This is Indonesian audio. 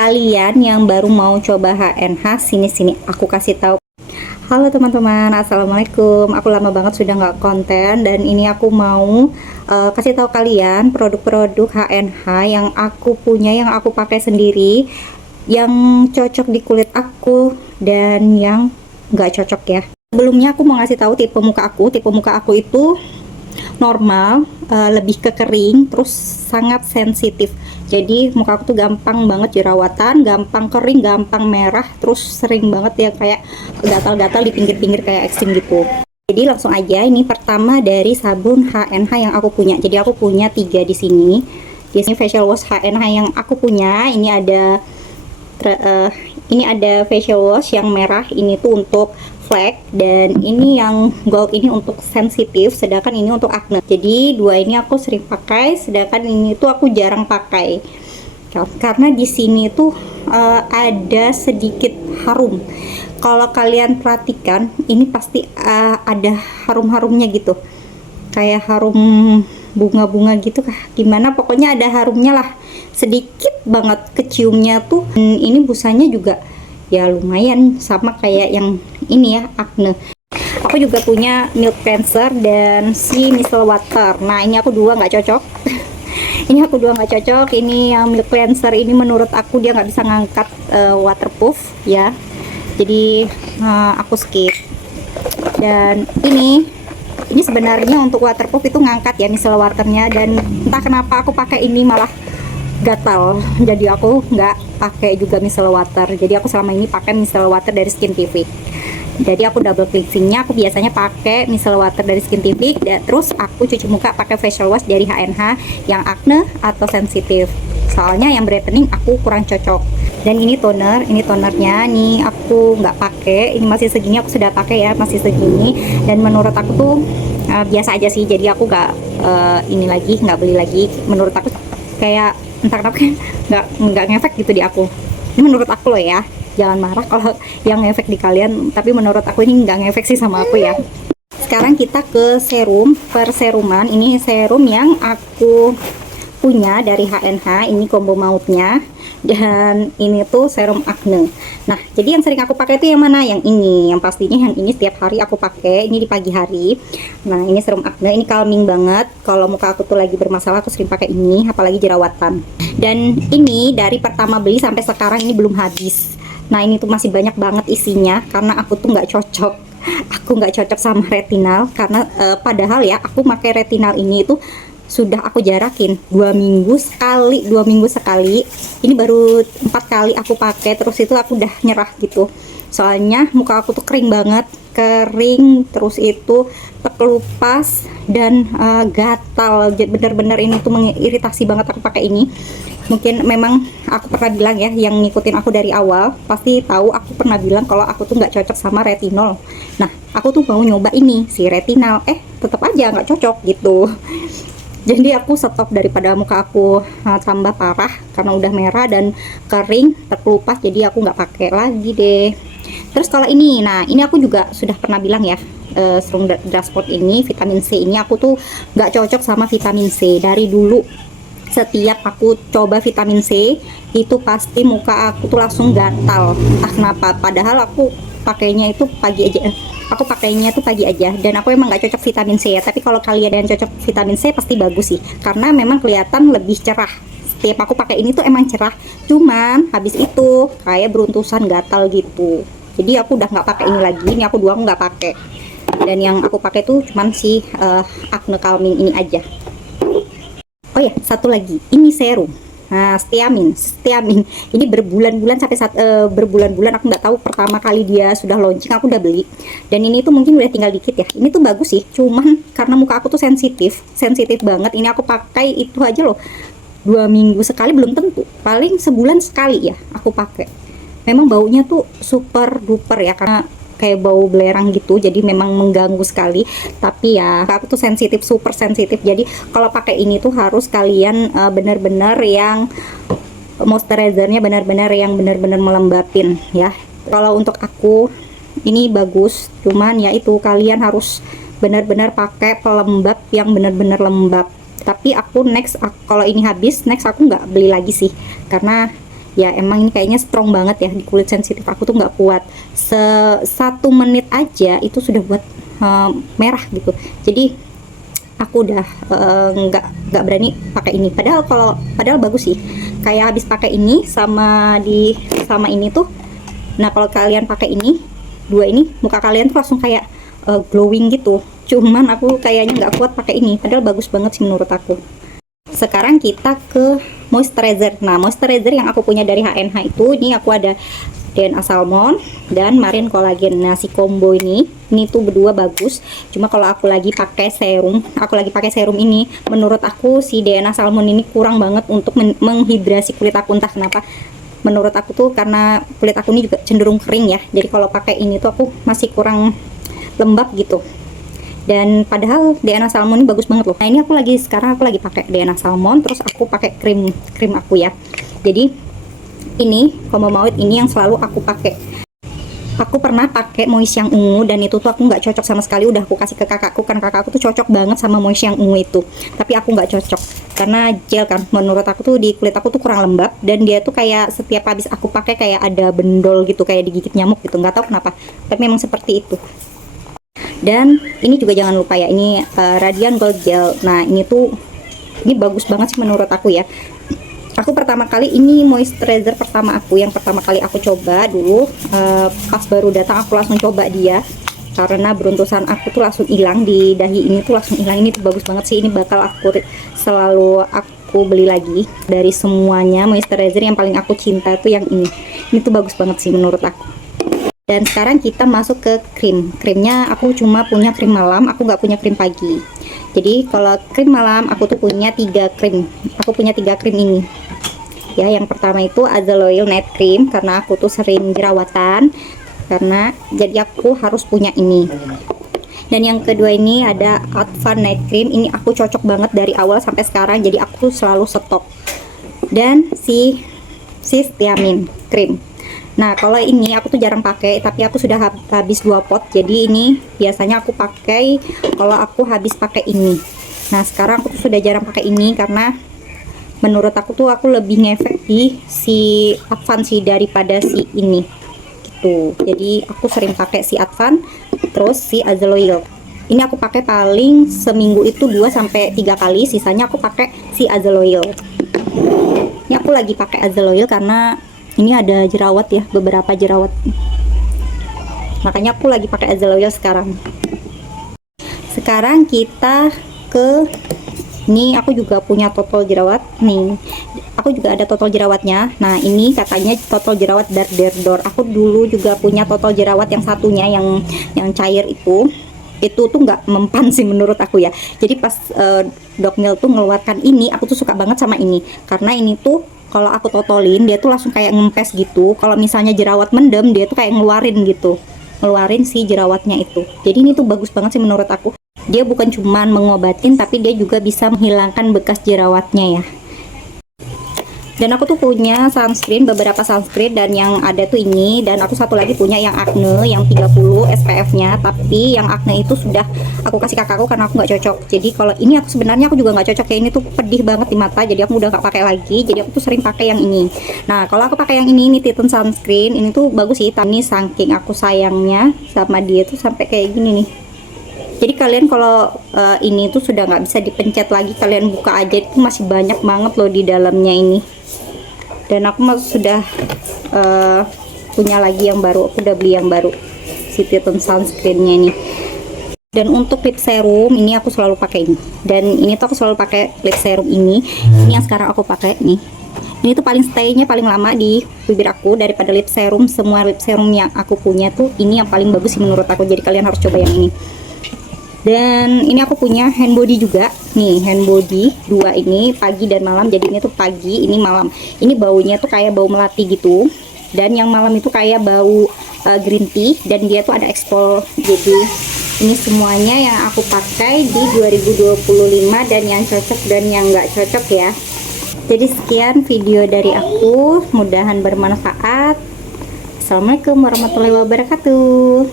kalian yang baru mau coba HNH, sini aku kasih tahu. Halo teman-teman, assalamualaikum. Aku lama banget sudah nggak konten dan ini aku mau kasih tahu kalian produk-produk HNH yang aku punya, yang aku pakai sendiri, yang cocok di kulit aku dan yang nggak cocok ya. Sebelumnya aku mau ngasih tahu tipe muka aku. Tipe muka aku itu normal, lebih ke kering, terus sangat sensitif. Jadi muka aku tuh gampang banget jerawatan, gampang kering, gampang merah, terus sering banget ya kayak gatal-gatal di pinggir-pinggir kayak eksim gitu. Jadi langsung aja, ini pertama dari sabun HNH yang aku punya. Jadi aku punya 3 di sini. Di sini facial wash HNH yang aku punya. Ini ada facial wash yang merah, ini tuh untuk flek, dan ini yang gold ini untuk sensitif, sedangkan ini untuk acne. Jadi dua ini aku sering pakai, sedangkan ini tuh aku jarang pakai karena di sini tuh ada sedikit harum. Kalau kalian perhatikan, ini pasti ada harum-harumnya gitu, kayak harum bunga-bunga gitu kah, gimana pokoknya ada harumnya lah, sedikit banget keciumnya tuh. Ini busanya juga ya lumayan sama kayak yang ini ya, acne. Aku juga punya milk cleanser dan si micellar water. Nah ini aku dua nggak cocok. Ini aku dua nggak cocok. Ini yang milk cleanser ini menurut aku dia nggak bisa ngangkat waterproof ya, jadi aku skip. Dan ini sebenarnya untuk waterproof itu ngangkat ya micellar waternya, dan entah kenapa aku pakai ini malah gatal, jadi aku nggak pakai juga micellar water. Jadi aku selama ini pakai micellar water dari Skintific. Jadi aku double cleansingnya aku biasanya pakai micellar water dari Skintific, dan terus aku cuci muka pakai facial wash dari HNH yang acne atau sensitif. Soalnya yang brightening aku kurang cocok. Dan ini toner, ini tonernya nih aku nggak pakai. Ini masih segini, aku sudah pakai ya, masih segini. Dan menurut aku tuh biasa aja sih. Jadi aku nggak beli lagi. Menurut aku kayak entah kenapa nggak ngefek gitu di aku. Ini menurut aku loh ya, jangan marah kalau yang ngefek di kalian, tapi menurut aku ini nggak ngefek sih sama aku ya. Sekarang kita ke serum, perseruman. Ini serum yang aku punya dari HNH, ini combo mautnya, dan ini tuh serum acne. Nah jadi yang sering aku pakai itu yang mana? Yang ini, yang pastinya yang ini setiap hari aku pakai. Ini di pagi hari. Nah ini serum acne, ini calming banget. Kalau muka aku tuh lagi bermasalah aku sering pakai ini, apalagi jerawatan. Dan ini dari pertama beli sampai sekarang ini belum habis. Nah ini tuh masih banyak banget isinya, karena aku tuh nggak cocok. Aku nggak cocok sama retinal, karena padahal ya aku pakai retinal ini itu sudah aku jarakin 2 minggu sekali. Ini baru 4 kali aku pakai, terus itu aku udah nyerah gitu. Soalnya muka aku tuh kering banget, terus itu terkelupas dan gatal. Bener-bener ini tuh mengiritasi banget aku pakai ini. Mungkin memang aku pernah bilang ya, yang ngikutin aku dari awal pasti tahu aku pernah bilang kalau aku tuh nggak cocok sama retinol. Nah aku tuh mau nyoba ini si retinal, tetap aja nggak cocok gitu. Jadi aku stop daripada muka aku tambah parah karena udah merah dan kering terkelupas, jadi aku nggak pakai lagi deh. Terus kalau ini, nah ini aku juga sudah pernah bilang ya, serum Drasport ini vitamin C ini aku tuh nggak cocok sama vitamin C. Dari dulu setiap aku coba vitamin C itu pasti muka aku tuh langsung gatal, entah kenapa, padahal aku pakainya itu pagi aja, dan aku emang nggak cocok vitamin C ya. Tapi kalau kalian yang cocok vitamin C pasti bagus sih, karena memang kelihatan lebih cerah. Setiap aku pakai ini tuh emang cerah, cuman habis itu kayak beruntusan gatal gitu. Jadi aku udah nggak pakai ini lagi. Ini aku dua nggak pakai, dan yang aku pakai tuh cuman si acne calming ini aja. Oh ya, satu lagi, ini serum. Nah, Stiamin ini berbulan-bulan berbulan-bulan aku nggak tahu, pertama kali dia sudah launching aku udah beli, dan ini tuh mungkin udah tinggal dikit ya. Ini tuh bagus sih, cuman karena muka aku tuh sensitif banget, ini aku pakai itu aja loh 2 minggu sekali, belum tentu, paling sebulan sekali ya aku pakai. Memang baunya tuh super duper ya, karena kayak bau belerang gitu, jadi memang mengganggu sekali. Tapi ya aku tuh sensitif, super sensitif, jadi kalau pakai ini tuh harus kalian bener-bener yang moisturizernya bener-bener melembabin ya. Kalau untuk aku ini bagus, cuman ya itu kalian harus bener-bener pakai pelembab yang bener-bener lembab. Tapi aku kalau ini habis, next aku nggak beli lagi sih, karena Ya emang ini kayaknya strong banget ya, di kulit sensitif aku tuh nggak kuat. 1 menit aja itu sudah buat merah gitu. Jadi aku udah nggak berani pakai ini. Padahal bagus sih. Kayak habis pakai ini sama ini tuh. Nah kalau kalian pakai ini, dua ini, muka kalian tuh langsung kayak glowing gitu. Cuman aku kayaknya nggak kuat pakai ini. Padahal bagus banget sih menurut aku. Sekarang kita ke moisturizer. Nah moisturizer yang aku punya dari HNH itu, ini aku ada DNA Salmon dan Marine Collagen. Nah si combo ini tuh berdua bagus. Cuma kalau aku lagi pakai serum ini, menurut aku si DNA Salmon ini kurang banget untuk menghidrasi kulit aku, entah kenapa. Menurut aku tuh karena kulit aku ini juga cenderung kering ya, jadi kalau pakai ini tuh aku masih kurang lembab gitu. Dan padahal DNA Salmon ini bagus banget loh. Nah ini sekarang aku lagi pakai DNA Salmon, terus aku pakai krim aku ya. Jadi ini combo mawit ini yang selalu aku pakai. Aku pernah pakai moist yang ungu dan itu tuh aku nggak cocok sama sekali. Udah aku kasih ke kakakku, kan kakakku tuh cocok banget sama moist yang ungu itu, tapi aku nggak cocok karena gel kan. Menurut aku tuh di kulit aku tuh kurang lembab, dan dia tuh kayak setiap habis aku pakai kayak ada bendol gitu, kayak digigit nyamuk gitu, nggak tahu kenapa, tapi memang seperti itu. Dan ini juga jangan lupa ya, ini Radiant Gold Gel. Nah ini bagus banget sih menurut aku ya. Aku pertama kali ini moisturizer yang pertama kali aku coba dulu, pas baru datang aku langsung coba dia, karena beruntusan aku tuh langsung hilang di dahi ini tuh langsung hilang. Ini tuh bagus banget sih, ini bakal selalu aku beli lagi. Dari semuanya moisturizer yang paling aku cinta tuh yang ini tuh bagus banget sih menurut aku. Dan sekarang kita masuk ke krimnya. Aku cuma punya krim malam, aku nggak punya krim pagi. Jadi kalau krim malam aku tuh punya 3 krim. Aku punya 3 krim ini. Ya, yang pertama itu Azale Oil Night Cream, karena aku tuh sering jerawatan, jadi aku harus punya ini. Dan yang kedua ini ada Advan Night Cream. Ini aku cocok banget dari awal sampai sekarang, jadi aku selalu stok. Dan si Thiamin Cream. Nah kalau ini aku tuh jarang pakai, tapi aku sudah habis 2 pot. Jadi ini biasanya aku pakai kalau aku habis pakai ini. Nah sekarang aku tuh sudah jarang pakai ini karena menurut aku tuh aku lebih ngefek di si Advan sih daripada si ini gitu. Jadi aku sering pakai si Advan, terus si Azale Oil. Ini aku pakai paling seminggu itu 2-3 kali, sisanya aku pakai si Azale Oil. Ini aku lagi pakai Azale Oil karena ini ada jerawat ya, beberapa jerawat, makanya aku lagi pakai Azale Oil sekarang. Sekarang kita ke ini, aku juga punya total jerawat nih, aku juga ada total jerawatnya. Nah ini katanya total jerawat Darderdor. Aku dulu juga punya total jerawat yang satunya, yang cair itu tuh nggak mempan sih menurut aku ya. Jadi pas Doc Mil tuh ngeluarkan ini, aku tuh suka banget sama ini, karena ini tuh kalau aku totolin dia tuh langsung kayak ngempes gitu. Kalau misalnya jerawat mendem, dia tuh kayak ngeluarin si jerawatnya itu. Jadi ini tuh bagus banget sih menurut aku. Dia bukan cuman mengobatin, tapi dia juga bisa menghilangkan bekas jerawatnya ya. Dan aku tuh punya beberapa sunscreen, dan yang ada tuh ini, dan aku satu lagi punya yang acne yang 30 SPF nya, tapi yang acne itu sudah aku kasih kakakku karena aku nggak cocok. Jadi kalau ini aku juga nggak cocok, kayak ini tuh pedih banget di mata, jadi aku udah nggak pakai lagi. Jadi aku tuh sering pakai yang ini. Nah kalau aku pakai yang ini Titan sunscreen, ini tuh bagus sih. Ini saking aku sayangnya sama dia tuh sampai kayak gini nih. Jadi kalian kalau ini tuh sudah nggak bisa dipencet lagi, kalian buka aja itu masih banyak banget loh di dalamnya ini. Dan aku sudah punya lagi yang baru, aku udah beli yang baru, si Titan sunscreennya ini. Dan untuk lip serum ini aku selalu pakai ini. Dan ini tuh aku selalu pakai lip serum ini. Ini yang sekarang aku pakai nih. Ini tuh paling stay-nya paling lama di bibir aku daripada lip serum. Semua lip serum yang aku punya tuh ini yang paling bagus sih menurut aku. Jadi kalian harus coba yang ini. Dan ini aku punya hand body juga nih, hand body 2 ini pagi dan malam. Jadi ini tuh pagi, ini malam. Ini baunya tuh kayak bau melati gitu, dan yang malam itu kayak bau green tea, dan dia tuh ada ekspor. Jadi ini semuanya yang aku pakai di 2025, dan yang cocok dan yang nggak cocok ya. Jadi sekian video dari aku, mudahan bermanfaat. Assalamualaikum warahmatullahi wabarakatuh.